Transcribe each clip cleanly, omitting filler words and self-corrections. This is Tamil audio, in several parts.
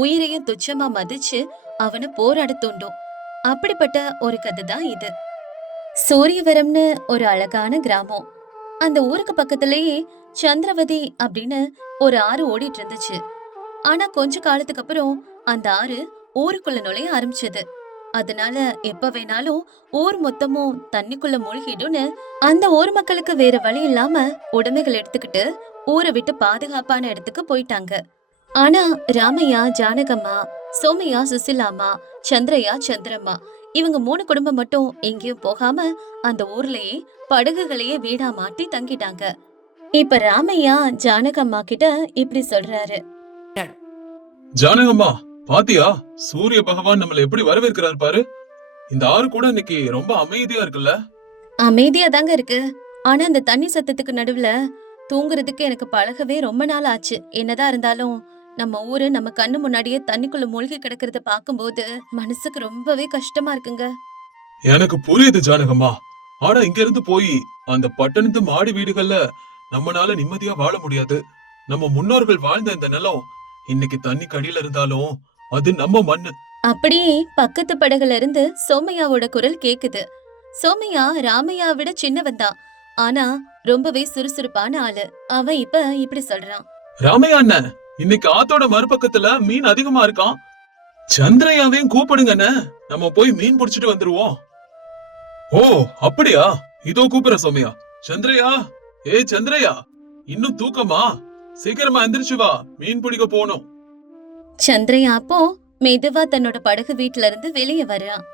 உயிரையும் துச்சமா மதிச்சு அவனை போராட தூண்டும். அப்படிப்பட்ட ஒரு கதை தான் இது. சூரியவரம்னு ஒரு அழகான கிராமம். அந்த ஊருக்கு பக்கத்திலேயே சந்திரவதி அப்படின்னு ஒரு ஆறு ஓடிட்டு இருந்துச்சு. ஆனா கொஞ்ச காலத்துக்கு அப்புறம் அந்த ஆறு ஊருக்குள்ள நுழைய ஆரம்பிச்சது. அதனால எப்ப வேணாலும் ஊர் மொத்தமும் தண்ணிக்குள்ள மூழ்கிடும்னு அந்த ஊர் மக்களுக்கு வேற வழி இல்லாம உடைமைகள் எடுத்துக்கிட்டு ஊரை விட்டு பாதுகாப்பான இடத்துக்கு போயிட்டாங்க. ஆனா ராமையா, ஜானகம்மா, சோமையா, சுசிலாமா, சந்திரையா, சந்திரம்மா இவங்க 3 குடும்பம் மட்டும் எங்கேயும் போகாம அந்த ஊர்லயே படகுகளையே வீடா மாட்டி தங்கிட்டாங்க. இப்ப ராமையா ஜானகம்மா கிட்ட இப்படி சொல்றாரு. ஜானகம்மா, பாத்தியா சூரிய பகவான் நம்மள எப்படி வரவேற்கிறார் பாரு. இந்த ஆறு கூட இன்னைக்கு ரொம்ப அமைதியா இருக்குல்ல. அமைதியா தாங்க இருக்கு. ஆனா இந்த தண்ணி சத்தத்துக்கு நடுவுல தூங்குறதுக்கு எனக்கு பழகவே ரொம்ப நாள் ஆச்சு. என்னதான் இருந்தாலும் நம்ம ஊரு நம்ம கண்ணு முன்னாடியே தண்ணிக்குள்ள மூழ்கி கிடக்கிறத பாக்கும்போது மனசுக்கு ரொம்பவே கஷ்டமா இருக்குங்க. எனக்கு புரியுது ஜானகம்மா. ஆனா இங்க இருந்து போய் அந்த பட்டணத்து மாடி வீடுகள்ல நம்மனால நிம்மதியா வாழ முடியாது. நம்ம முன்னோர்கள் வாழ்ந்த இந்த நிலம் இன்னைக்கு தண்ணி கடியில இருந்தாலும் அது நம்ம மண்ணு. அப்படியே பக்கத்து படகுல இருந்து சோமையாவோட குரல் கேக்குது. சோமையா ராமையா விட சின்னவன் தான். ஆனா ரொம்பவே சுறுசுறுப்பான ஆளு. அவன் இப்ப இப்படி சொல்றான். ராமையா அண்ணன், இன்னைக்கு ஆத்தோட மறுபக்கத்துல மீன் அதிகமா இருக்கான். சந்திரையாவையும் கூப்பிடுங்க அண்ணன், நம்ம போய் மீன் புடிச்சிட்டு வந்துருவோம். ஓ அப்படியா? இதோ கூப்பிடுற சோமையா. சந்திரையா, சந்திரையா, இன்னும் தூக்கமா? சீக்கிரமா எந்திரிச்சு வா, மீன் பிடிக்க போகணும். சந்திரையா அப்போ மெதுவா தன்னோட படகு வீட்டுல இருந்து வெளியே வர்றான்.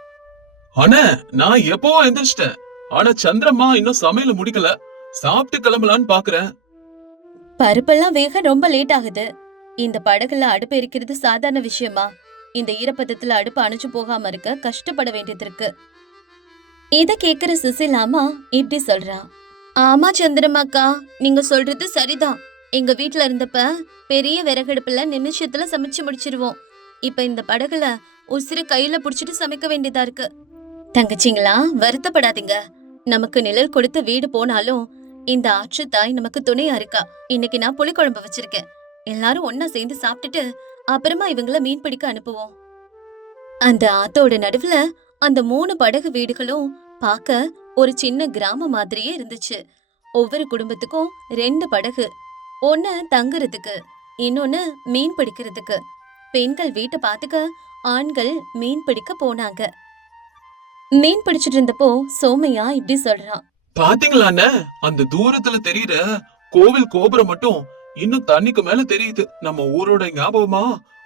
அண்ணே, நான் எப்பவோ எந்திரிச்சிட்டேன். ஆனா சந்திரம்மா இன்னும் சமையல முடிக்கல. சாப்பிட்டு கிளம்பலான்னு பாக்குறேன். பருப்பெல்லாம் வேக ரொம்ப லேட் ஆகுது. இந்த படகுல அடுப்பு எரிக்கிறது சாதாரண விஷயமா? இந்த ஈரப்பதத்துல அடுப்பு அணைச்சு போகாம இருக்க கஷ்டப்பட வேண்டியது இருக்கு. இத கேக்குற சுசிலாமா இப்படி சொல்றா. ஆமா சந்திரமாக்கா, நீங்க சொல்றது சரிதான். எங்க வீட்டுல இருந்தப்ப பெரிய விறகடுப்புல நிமிஷத்துல சமைச்சு முடிச்சிருவோம். இப்ப இந்த படகுல உசிறு கையில புடிச்சிட்டு சமைக்க வேண்டியதா இருக்கு. தங்கச்சிங்களா, வருத்தப்படாதீங்க. நமக்கு நிழல் கொடுத்து வீடு போனாலும் இந்த ஆற்று தாய் நமக்கு துணையா இருக்கா. இன்னைக்கு நான் புளிக்குழம்பு வச்சிருக்கேன். எல்லாரும் ஒன்னா சேர்ந்து சாப்பிட்டுட்டு அப்புறமா இவங்கள மீன் பிடிக்க அனுப்புவோம். அந்த ஆத்தோட நடுவுல அந்த 3 படகு வீடுகளும் பார்க்க ஒரு சின்ன கிராமம் மாதிரியே இருந்துச்சு. ஒவ்வொரு குடும்பத்துக்கும் 2 படகு. ஒன்னு தங்குறதுக்கு, இன்னொன்னு மீன் பிடிக்கிறதுக்கு. பெண்கள் வீட்டை பாத்துக்க, ஆண்கள் மீன் பிடிக்க போனாங்க. மீன் பிடிச்சிட்டு இருந்தப்போ சோமையா இப்படி சொல்றான். பாத்தீங்களா அண்ணே, அந்த தூரத்துல தெரியுற கோவில் கோபுரம் மட்டும் இன்னும் தண்ணிக்கு மேல தெரியுது. நம்ம ஊரோட ஞாபகமா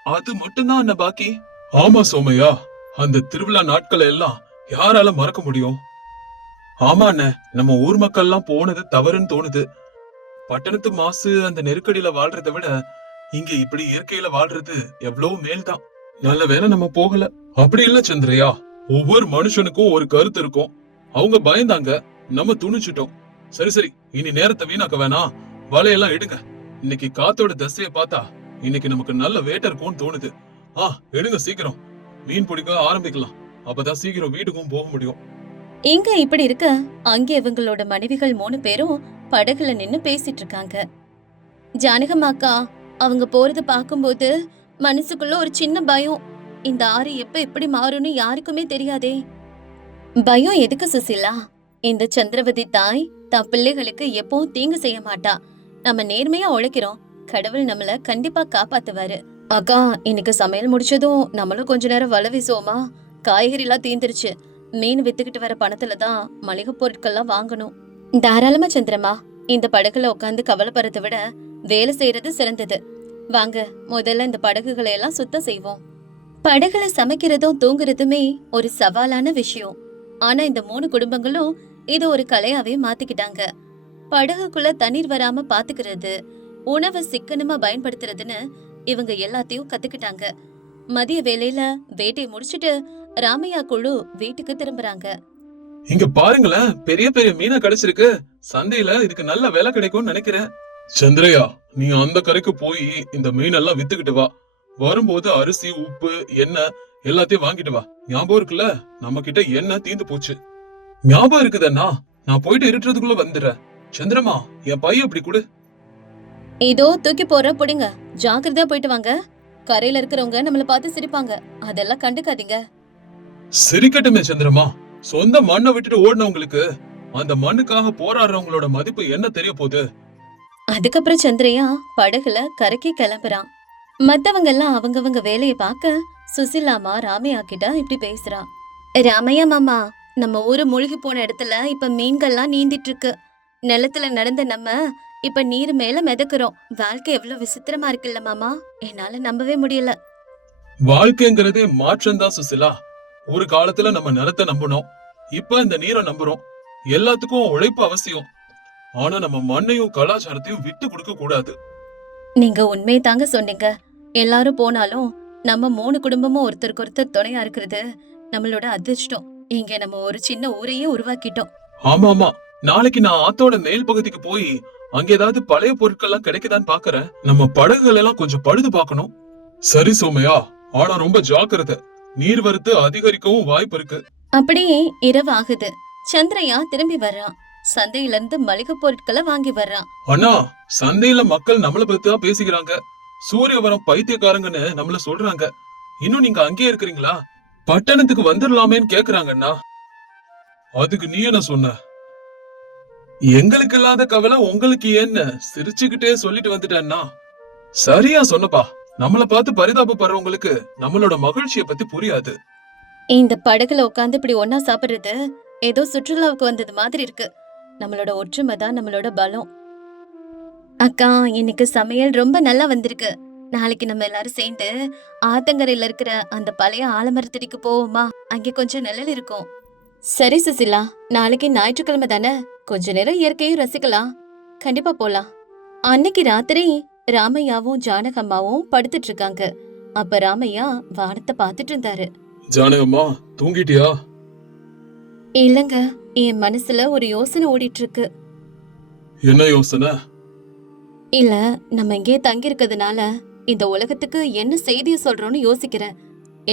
அது மட்டும்தான் அண்ணன் பாக்கி. ஆமா சோமையா, அந்த திருவிழா நாட்களை எல்லாம் யாரால மறக்க முடியும்? ஆமா அண்ணே, நம்ம ஊர் மக்கள் எல்லாம் போனது தவறுன்னு தோணுது. பட்டணத்து மாசு அந்த நெருக்கடியில வாழ்றதை விட இங்க இப்படி இயற்கையில வாழ்றது எவ்வளவு மேல்தான். நல்ல வேளை நம்ம போகல. அப்படி இல்ல சந்திரையா, ஒவ்வொரு மனுஷனுக்கும் ஒரு கருத்து இருக்கும். அவங்க பயந்தாங்க, நம்ம துணிச்சிட்டோம். சரி சரி, இனி நேரத்தை வீணாக்க வேணாம். வலையெல்லாம் எடுங்க. இன்னைக்கு காத்தோட திசைய பார்த்தா இன்னைக்கு நமக்கு நல்ல வேட்டை இருக்கும்னு தோணுது. எடுங்க சீக்கிரம், மீன் பிடிக்க ஆரம்பிக்கலாம். அப்பதான் சீக்கிரம் வீட்டுக்கும் போக முடியும். இங்க இப்படி இருக்க, அங்கே இவங்களோட மனைவிகள் 3 பேரும் படகுல நின்னு பேசிட்டு இருக்காங்க. ஜானகம்மாக்கா, அவங்க போறது பாக்கும்போது மனசுக்குள்ள ஒரு சின்ன பயம். இந்த ஆறு எப்ப எப்படி மாறும்னு யாருக்குமே தெரியாதே. பயம் எதுக்கு சுசிலா? இந்த சந்திரவதி தாய் தன் பிள்ளைகளுக்கு எப்பவும் தீங்கு செய்ய மாட்டா. நம்ம நேர்மையா உழைக்கிறோம், கடவுள் நம்மள கண்டிப்பா காப்பாத்துவாரு. அக்கா, இன்னைக்கு சமையல் முடிச்சதும் நம்மளும் கொஞ்ச நேரம் வலை வீசுவோமா? காய்கறி எல்லாம் தீந்துருச்சு. மீன் வித்துக்கிட்டு வர பணத்துலதான் மளிகை பொருட்கள்லாம் வாங்கணும். தாராளமா சந்திரமா, இந்த படகுல உட்காந்து கவலைப்படுறதை விட வேலை செய்யறது சிறந்தது. வாங்க, முதல்ல இந்த படகுகளை எல்லாம் சுத்தம் செய்வோம். படகுல சமைக்கிறதும் தூங்குறதுமே ஒரு சவாலான விஷயம். ஆனா இந்த 3 குடும்பங்களும் இது ஒரு கலையாவே மாத்திக்கிட்டாங்க. படகுக்குள்ள தண்ணீர் வராம பாத்துக்கிறது, உணவை சிக்கனமா பயன்படுத்துறதுன்னு இவங்க எல்லாத்தையும் கத்துக்கிட்டாங்க. மதிய வேலையில வேட்டையை முடிச்சிட்டு ராமையா குழு வீட்டுக்கு திரும்புறாங்க. இங்க பாருங்களேன், பெரிய பெரிய மீனா கிடைச்சிருக்கு. சந்தையில இதுக்கு நல்ல விலை கிடைக்கும்னு நினைக்கிறேன். சந்திரையா, நீ அந்த கரைக்கு போய் இந்த மீனெல்லாம் வித்துக்கிட்டு வா. வரும்போது அரிசி, உப்பு, எண்ணெய் எல்லாத்தையும் வாங்கிட்டு வா. ஞாபகம் இருக்குல்ல, நம்ம கிட்ட எண்ணெய் தீந்து போச்சு. ஞாபகம் இருக்குதண்ணா, நான் போயிட்டு இருட்டுறதுக்குள்ள வந்துடுறேன். சந்திரமா, என் பையன் அப்படி கொடு. இதோ தூக்கி போற புடிங்க, ஜாக்கிரதையா போயிட்டு வாங்க. கரையில இருக்கிறவங்க நம்மள பார்த்து சிரிப்பாங்க. அதெல்லாம் கண்டுக்காதீங்க. சிரிக்கட்டுமே சந்திரமா. சொந்த மண்ணை விட்டுட்டு ஓடினவங்களுக்கு அந்த மண்ணுக்காக போராடுறவங்களோட மதிப்பு என்ன தெரிய போகுது? அதுக்கப்புறம் சந்திரையா படகுல கரைக்கு கிளம்புறான். மத்தவங்க எல்லாம் அவங்கவங்க வேலைய பார்க்க சுசிலாமா ராமையா கிட்ட இப்படி பேசுறா. ராமையா மாமா, நம்ம ஊரு மூழ்கி போன இடத்துல இப்ப மீன்கள்லாம் நீந்திட்டு இருக்கு. நிலத்துல நடந்த நம்ம இப்ப நீர் மேல மிதக்குறோம். வாழ்க்கை எவ்வளவு விசித்திரமா இருக்குல்ல மாமா, என்னால நம்பவே முடியல. வாழ்க்கைங்கிறதே மாற்றம் தான் சுசிலா. ஒரு காலத்துல நம்ம நிலத்தை நம்பணும், இப்ப இந்த நீரை நம்புறோம். எல்லாத்துக்கும் உழைப்பு அவசியம். ஆனா நம்ம மண்ணையும் கலாச்சாரத்தையும் விட்டு கொடுக்க கூடாது. நீங்க உண்மையை தாங்க சொன்னீங்க. எல்லாரும் போனாலும் நம்ம 3 குடும்பமும் ஒருத்தருக்கு ஒருத்தர் துணையா இருக்கிறது நம்மளோட அதிர்ஷ்டம். இங்க நம்ம ஒரு சின்ன ஊரையே உருவாக்கிட்டோம். ஆமா ஆமா, நாளைக்கு நான் ஆத்தோட மேல் பகுதிக்கு போய் அங்க ஏதாவது பழைய பொருட்கள்லாம் கிடைக்குதான்னு பாக்குறேன். நம்ம படகுகள் எல்லாம் கொஞ்சம் பழுது பார்க்கணும். சரி சோமையா, ஆனா ரொம்ப ஜாக்கிரதை. நீர்வரத்து அதிகரிக்கவும் வாய்ப்பு இருக்கு. அப்படியே இரவு ஆகுது. சந்திரையா திரும்பி வர்றான். சந்தையில இருந்து மளிகை பொருட்களை வாங்கி வர்றான். அண்ணா, சந்தையில மக்கள் நம்மள பத்தி தான் பேசிக்கிறாங்க. சூரியவரம் பைத்தியக்காரங்கன்னு நம்மள சொல்றாங்க. இன்னும் நீங்க அங்கேயே இருக்கிறீங்களா? பட்டணத்துக்கு வந்துடலாமேன்னு கேக்குறாங்கண்ணா. அதுக்கு நீ என்ன சொன்ன? எங்களுக்கு இல்லாத கவலை உங்களுக்கு என்ன சிரிச்சுக்கிட்டே சொல்லிட்டு வந்துட்டேன்னா. சரியா சொன்னப்பா. நம்மள பார்த்து பரிதாபப்படுறவங்களுக்கு நம்மளோட மகிழ்ச்சிய பத்தி புரியாது. இந்த படகுல உட்காந்து இப்படி ஒன்னா சாப்பிடுறது ஏதோ சுற்றுலாவுக்கு வந்தது மாதிரி இருக்கு. நம்மளோட ஒற்றுமை தான் நம்மளோட பலம். அக்கா, இன்னைக்கு சமையல் ரொம்ப நல்லா வந்திருக்கு. நாளைக்கு நம்ம எல்லாரும் சேர்ந்து ஆத்தங்கரையில இருக்கிற அந்த பழைய ஆலமரத்தடிக்கு போவோமா? அங்கே கொஞ்சம் நிழல் இருக்கும். சரி சுசிலா, நாளைக்கு ஞாயிற்றுக்கிழமை தானே, கொஞ்ச நேரம் இயற்கையும் ரசிக்கலாம். கண்டிப்பா போலாம். அன்னைக்கு ராத்திரி ராமையாவும் ஜானகம்மாவும் படுத்துட்டு இருக்காங்க. அப்ப ராமையா வானத்தை பார்த்துட்டு இருந்தாரு. ஜானகம்மா, தூங்கிட்டியா? இல்லங்க, என் மனசுல ஒரு யோசனை ஓடிட்டு இருக்கு. என்ன யோசனை? இல்ல, நம்ம இங்கே தங்கி இருக்கிறதுனால இந்த உலகத்துக்கு என்ன செய்திய சொல்றோம்னு யோசிக்கிறேன்.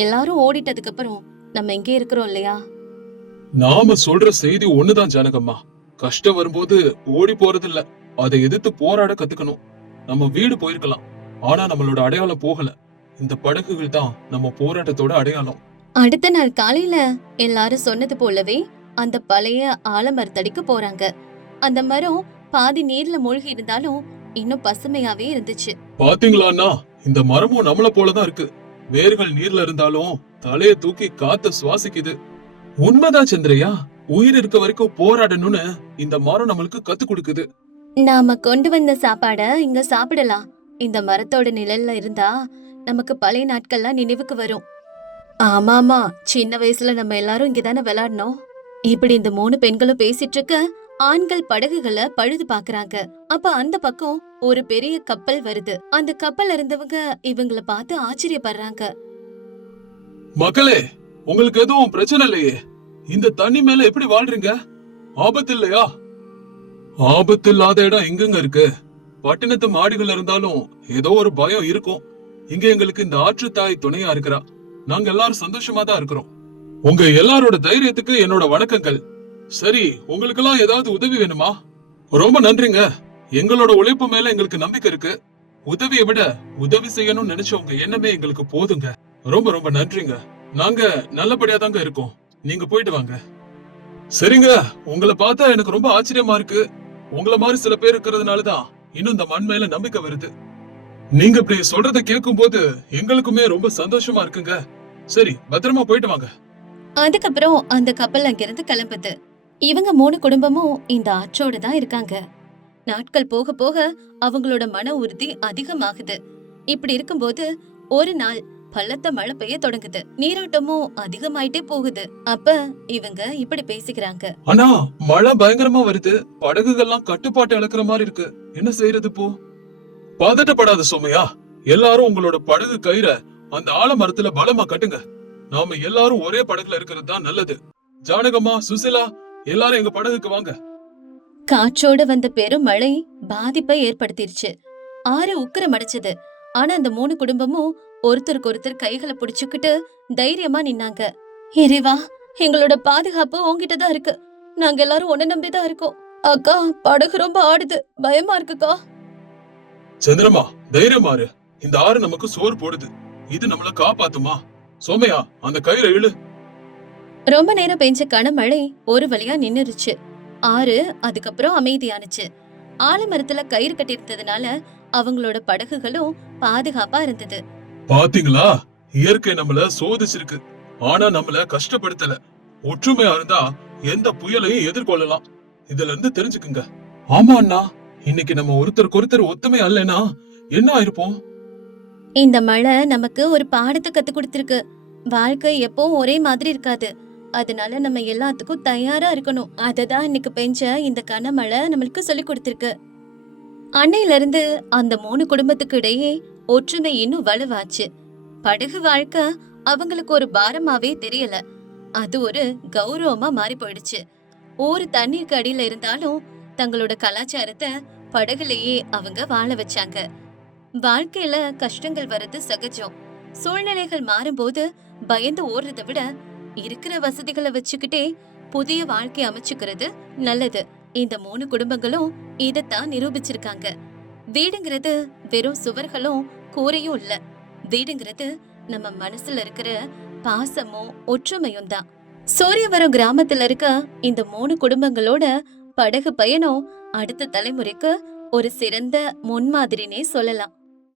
எல்லாரும் ஓடிட்டதுக்கு அப்புறம் நம்ம இங்கே இருக்கிறோம் இல்லையா? நாம சொல்ற செய்தி ஒண்ணுதான் ஜானகம்மா. கஷ்டம் வரும்போது ஓடி போறது இல்ல, அதை எதிர்த்து போராட கத்துக்கணும். நம்ம வீடு போயிருக்கலாம், ஆனா நம்மளோட அடையாளம் போகல. இந்த படகுகள் தான் நம்ம போராட்டத்தோட அடையாளம். அடுத்த நாள் காலையில எல்லாரும் சொன்னது போலவே அந்த பழைய ஆலமரத்தடிக்கு போறாங்க. அந்த மரம் பாதி நீர்ல மூழ்கி இருந்தாலும் இன்னும் பசுமையாவே இருந்துச்சு. பாத்தீங்களா அண்ணா, இந்த மரமும் நம்மள போலதான் இருக்கு. வேர்கள் நீர்ல இருந்தாலும் தலைய தூக்கி காத்த சுவாசிக்குது. உண்மைதான் சந்திரையா, உயிர் இருக்க வரைக்கும் போராடணும்னு இந்த மரம் நம்மளுக்கு கத்து கொடுக்குது. நாம கொண்டு வந்த சாப்பாட இங்க சாப்பிடலாம். இந்த மரத்தோட நிழல்ல இருந்தா நமக்கு பழைய நாட்கள்லாம் நினைவுக்கு வரும். ஆமாமா, சின்ன வயசுல நம்ம எல்லாரும் இங்கதானே விளையாடணும். இப்படி இந்த 3 பெண்களும் பேசிட்டு இருக்க ஆண்கள் படகுகளை பழுது பாக்குறாங்க. அப்ப அந்த பக்கம் ஒரு பெரிய கப்பல் வருது. அந்த கப்பல் இருந்தவங்க இவங்கள பார்த்து ஆச்சரியப்படுறாங்க. மக்களே, உங்களுக்கு எதுவும் பிரச்சனை இல்லையே? இந்த தண்ணி மேல எப்படி வாழ்றீங்க? ஆபத்து இல்லையா? ஆபத்து இல்லாத இடம் எங்கெங்க இருக்கு? பட்டினத்து மாடிகள் இருந்தாலும் ஏதோ ஒரு பயம் இருக்கும். இங்க எங்களுக்கு இந்த ஆற்று தாய் துணையா இருக்கிறா. நாங்க எல்லாரும் சந்தோஷமா தான் இருக்கிறோம். உங்க எல்லாரோட தைரியத்துக்கு என்னோட வணக்கங்கள். சரி, உங்களுக்கெல்லாம் ஏதாவது உதவி வேணுமா? ரொம்ப நன்றிங்க. எங்களோட உழைப்பு மேல எங்களுக்கு நம்பிக்கை இருக்கு. உதவியை விட உதவி செய்யணும்னு நினைச்ச உங்க எண்ணமே எங்களுக்கு போதுங்க. ரொம்ப ரொம்ப நன்றிங்க. நாங்க நல்லபடியா தாங்க இருக்கோம். நீங்க போயிட்டு வாங்க. சரிங்க, உங்களை பார்த்தா எனக்கு ரொம்ப ஆச்சரியமா இருக்கு. உங்கள மாதிரி சில பேர் இருக்கிறதுனாலதான் இன்னும் இந்த மண் மேல நம்பிக்கை வருது. நீங்க இப்படி சொல்றத கேட்கும் போது எங்களுக்குமே ரொம்ப சந்தோஷமா இருக்குங்க. சரி, பத்திரமா போயிட்டு வாங்க. அதுக்கப்புறம் அந்த கப்பல் அங்கிருந்து கிளம்புது. இவங்க 3 குடும்பமும் இந்த ஆற்றோட தான் இருக்காங்க. நாட்கள் போக போக அவங்களோட மன உறுதி அதிகமாகுது. இப்படி இருக்கும்போது ஒரு நாள் பள்ளத்த மழை பெய்ய தொடங்குது. நீரோட்டமும் அதிகமாயிட்டே போகுது. அப்ப இவங்க இப்படி பேசிக்கிறாங்க. ஆனா மழை பயங்கரமா வருது. படகுகள்லாம் கட்டுப்பாட்டு இழக்கிற மாதிரி இருக்கு. என்ன செய்யறது போ? பதட்டப்படாத சோமையா. எல்லாரும் உங்களோட படகு கயிற அந்த ஆலமரத்துல பலமா கட்டுங்க. நாம எல்லாரும் ஒரே படகுல இருக்கிறது தான் நல்லது. ஜானகம்மா, சுசிலா, எல்லாரும் எங்க படகுக்கு வாங்க. காற்றோட வந்த பெரும் மழை பாதிப்பை ஏற்படுத்திருச்சு. ஆறு உக்கிரமடைச்சது. ஆனா அந்த 3 குடும்பமும் ஒருத்தருக்கு ஒருத்தர் கைகளை புடிச்சுக்கிட்டு தைரியமா நின்னாங்க. இறைவா, எங்களோட பாதுகாப்பு உன்கிட்டதான் இருக்கு. நாங்க எல்லாரும் உன்னை நம்பிதான் இருக்கோம். அக்கா, படகு ரொம்ப ஆடுது, பயமா இருக்குக்கா. சந்திரமா, தைரியமாறு. இந்த ஆறு நமக்கு சோறு போடுது. இது நம்மள காப்பாத்துமா? சோமையா, அந்த கயிறை இழு. ரொம்ப நேரம் பெஞ்ச கனமழை ஒரு வழியா நின்னுருச்சு. ஆறு அதுக்கப்புறம் அமைதியானுச்சு. ஆலமரத்துல கயிறு கட்டியிருந்ததுனால அவங்களோட படகுகளும் பாதுகாப்பா இருந்தது. பாத்தீங்களா, இயற்கை நம்மள சோதிச்சிருக்கு, ஆனா நம்மள கஷ்டப்படுத்தல. ஒற்றுமையா இருந்தா எந்த புயலையும் எதிர்கொள்ளலாம். இதுல இருந்து தெரிஞ்சுக்குங்க. ஆமா அண்ணா, இன்னைக்கு நம்ம ஒருத்தருக்கு ஒருத்தர் ஒத்துமை அல்லனா என்ன ஆயிருப்போம்? இந்த மழை நமக்கு ஒரு பாடத்தை கத்து கொடுத்திருக்கு. வாழ்க்கை எப்பவும் ஒரே மாதிரி இருக்காது. அதனால நம்ம எல்லாத்துக்கும் தயாரா இருக்கணும். அததான் இன்னைக்கு பெஞ்ச இந்த கனமழை நம்மளுக்கு சொல்லி கொடுத்திருக்கு. அன்னையில இருந்து அந்த 3 குடும்பத்துக்கு இடையே ஒற்றுமை இன்னும் வலுவாச்சு. படகு வாழ்க்கை அவங்களுக்கு ஒரு பாரமாவே தெரியல. அது ஒரு கௌரவமா மாறி போயிடுச்சு. ஊரு தண்ணீருக்கு அடியில இருந்தாலும் தங்களோட கலாச்சாரத்தை படகுலயே அவங்க வாழ வச்சாங்க. வாழ்க்கையில கஷ்டங்கள் வர்றது சகஜம். சூழ்நிலைகள் மாறும்போது பயந்து ஓடுறதை விட இருக்கிற வசதிகளை வச்சுக்கிட்டே புதிய வாழ்க்கை அமைச்சுக்கிறது நல்லது. இந்த 3 குடும்பங்களும் இதத்தான் நிரூபிச்சிருக்காங்க. வீடுங்கிறது வெறும் சுவர்களும் கூரையும் இல்ல. வீடுங்கிறது நம்ம மனசுல இருக்கிற பாசமும் ஒற்றுமையும் தான். சூரியவரம் கிராமத்துல இருக்க இந்த 3 குடும்பங்களோட படகு பயணம் அடுத்த தலைமுறைக்கு ஒரு சிறந்த முன்மாதிரினே சொல்லலாம்.